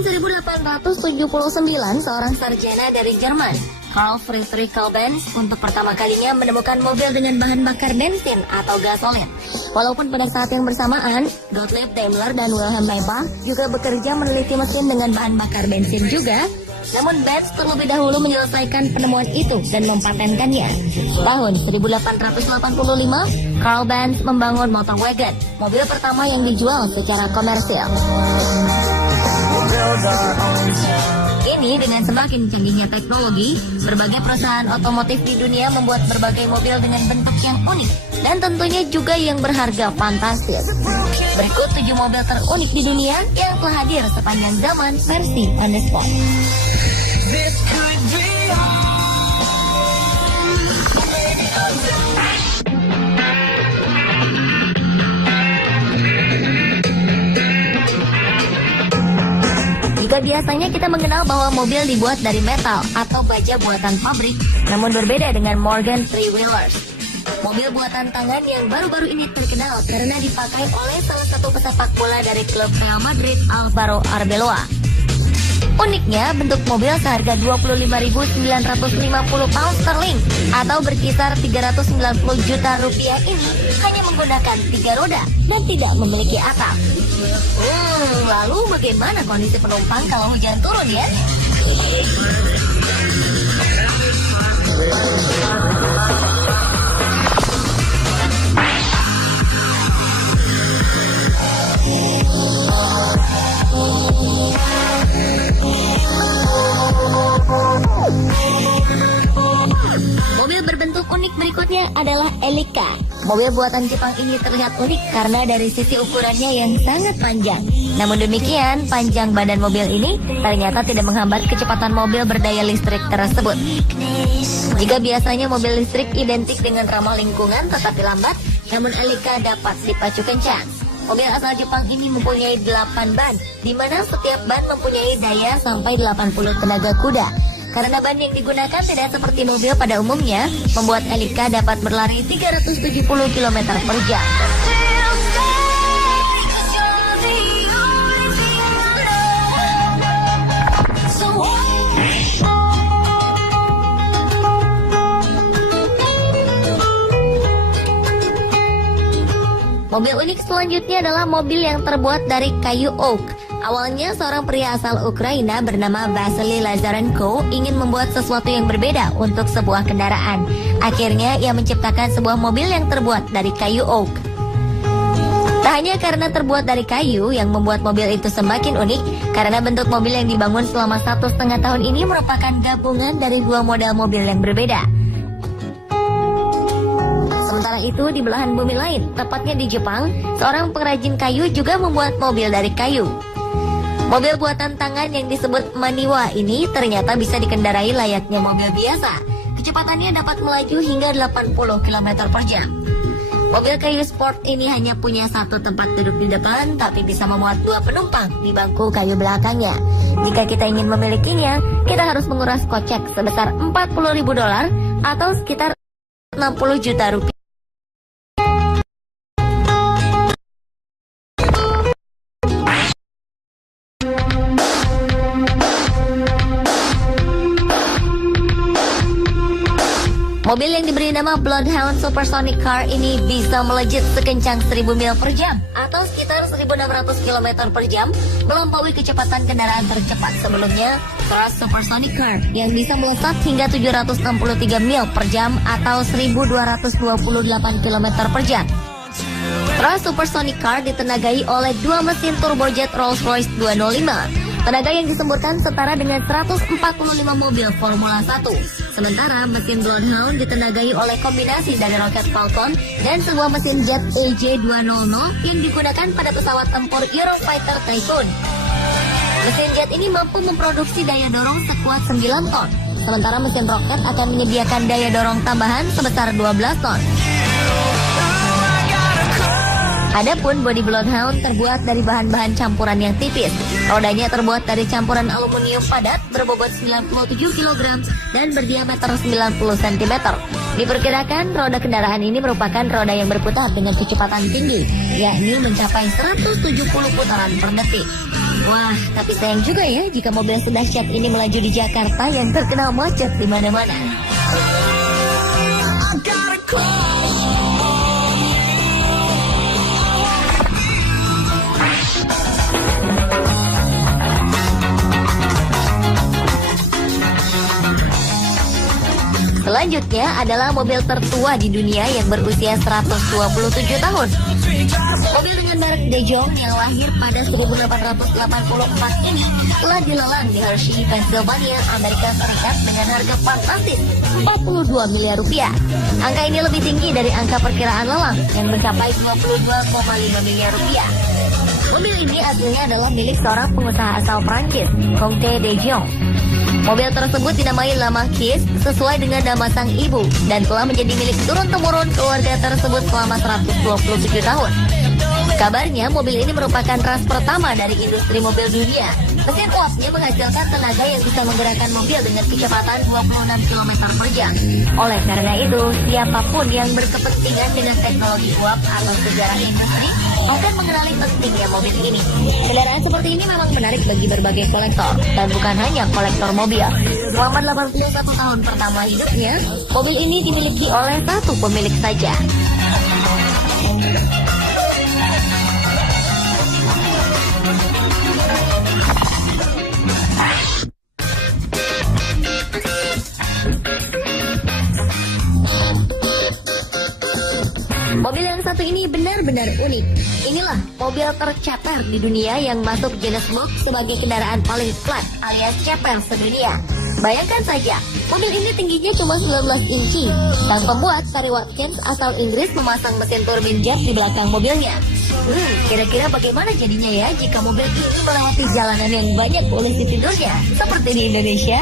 Tahun 1879, seorang sarjana dari Jerman, Karl Friedrich Benz, untuk pertama kalinya menemukan mobil dengan bahan bakar bensin atau gasolin. Walaupun pada saat yang bersamaan, Gottlieb Daimler dan Wilhelm Maybach juga bekerja meneliti mesin dengan bahan bakar bensin juga, namun Benz terlebih dahulu menyelesaikan penemuan itu dan mempatenkannya. Tahun 1885, Karl Benz membangun motor wagon, mobil pertama yang dijual secara komersil. Ini dengan semakin canggihnya teknologi, berbagai perusahaan otomotif di dunia membuat berbagai mobil dengan bentuk yang unik dan tentunya juga yang berharga fantastis. Berikut 7 mobil terunik di dunia yang telah hadir sepanjang zaman versi on the spot. Jika biasanya kita mengenal bahwa mobil dibuat dari metal atau baja buatan pabrik, namun berbeda dengan Morgan Three Wheelers. Mobil buatan tangan yang baru-baru ini terkenal karena dipakai oleh salah satu pesepak bola dari klub Real Madrid, Alvaro Arbeloa. Uniknya, bentuk mobil seharga 25.950 pound sterling atau berkisar 390 juta rupiah ini hanya menggunakan 3 roda dan tidak memiliki atap. Lalu bagaimana kondisi penumpang kalau hujan turun ya? Mobil berbentuk unik berikutnya adalah Elica. Mobil buatan Jepang ini terlihat unik karena dari sisi ukurannya yang sangat panjang. Namun demikian, panjang badan mobil ini ternyata tidak menghambat kecepatan mobil berdaya listrik tersebut. Jika biasanya mobil listrik identik dengan ramah lingkungan tetapi lambat, namun Elica dapat dipacu kencang. Mobil asal Jepang ini mempunyai 8 ban, di mana setiap ban mempunyai daya sampai 80 tenaga kuda. Karena ban yang digunakan tidak seperti mobil pada umumnya, membuat Elica dapat berlari 370 km per jam. Mobil unik selanjutnya adalah mobil yang terbuat dari kayu oak. Awalnya seorang pria asal Ukraina bernama Vasily Lazarenko ingin membuat sesuatu yang berbeda untuk sebuah kendaraan. Akhirnya ia menciptakan sebuah mobil yang terbuat dari kayu oak. Tak hanya karena terbuat dari kayu yang membuat mobil itu semakin unik, karena bentuk mobil yang dibangun selama 1,5 tahun ini merupakan gabungan dari 2 model mobil yang berbeda. Sementara itu di belahan bumi lain, tepatnya di Jepang, seorang pengrajin kayu juga membuat mobil dari kayu. Mobil buatan tangan yang disebut Maniwa ini ternyata bisa dikendarai layaknya mobil biasa. Kecepatannya dapat melaju hingga 80 km per jam. Mobil kayu sport ini hanya punya 1 tempat duduk di depan, tapi bisa memuat 2 penumpang di bangku kayu belakangnya. Jika kita ingin memilikinya, kita harus menguras kocek sebesar $40.000 atau sekitar 60 juta rupiah. Mobil yang diberi nama Bloodhound Supersonic Car ini bisa melejit sekencang 1000 mil per jam atau sekitar 1600 km per jam, melampaui kecepatan kendaraan tercepat sebelumnya, Thrust Supersonic Car, yang bisa melesat hingga 763 mil per jam atau 1228 km per jam. Thrust Supersonic Car ditenagai oleh 2 mesin turbojet Rolls-Royce 205. Tenaga yang disemburkan setara dengan 145 mobil Formula 1. Sementara mesin Bloodhound ditenagai oleh kombinasi dari roket Falcon dan sebuah mesin jet AJ200 yang digunakan pada pesawat tempur Eurofighter Typhoon. Mesin jet ini mampu memproduksi daya dorong sekuat 9 ton. Sementara mesin roket akan menyediakan daya dorong tambahan sebesar 12 ton. Adapun bodi Bloodhound terbuat dari bahan-bahan campuran yang tipis. Rodanya terbuat dari campuran aluminium padat berbobot 97 kg dan berdiameter 90 cm. Diperkirakan roda kendaraan ini merupakan roda yang berputar dengan kecepatan tinggi, yakni mencapai 170 putaran per detik. Wah, tapi sayang juga ya jika mobil sedahsyat ini melaju di Jakarta yang terkenal macet di mana-mana. Selanjutnya adalah mobil tertua di dunia yang berusia 127 tahun. Mobil dengan merek De Jong yang lahir pada 1884 ini telah dilelang di Hershey, Pennsylvania, Amerika Serikat dengan harga fantastis 42 miliar rupiah. Angka ini lebih tinggi dari angka perkiraan lelang yang mencapai 22,5 miliar rupiah. Mobil ini aslinya adalah milik seorang pengusaha asal Prancis, Comte De Jong. Mobil tersebut dinamai La Marquise sesuai dengan nama sang ibu dan telah menjadi milik turun-temurun keluarga tersebut selama 127 tahun. Kabarnya mobil ini merupakan ras pertama dari industri mobil dunia. Mesin uapnya menghasilkan tenaga yang bisa menggerakkan mobil dengan kecepatan 26 km per jam. Oleh karena itu, siapapun yang berkepentingan dengan teknologi uap atau sejarah industri akan mengenali pentingnya mobil ini. Kendaraan seperti ini memang menarik bagi berbagai kolektor, dan bukan hanya kolektor mobil. Selama 81 tahun pertama hidupnya, mobil ini dimiliki oleh satu pemilik saja. Mobil yang satu ini benar-benar unik. Inilah mobil terceper di dunia yang masuk Guinness Book sebagai kendaraan paling flat alias ceper sedunia. Bayangkan saja, mobil ini tingginya cuma 19 inci. Sang pembuat, Terry Watkins asal Inggris, memasang mesin turbin jet di belakang mobilnya. Kira-kira bagaimana jadinya ya jika mobil ini melewati jalanan yang banyak polisi tidurnya, seperti di Indonesia?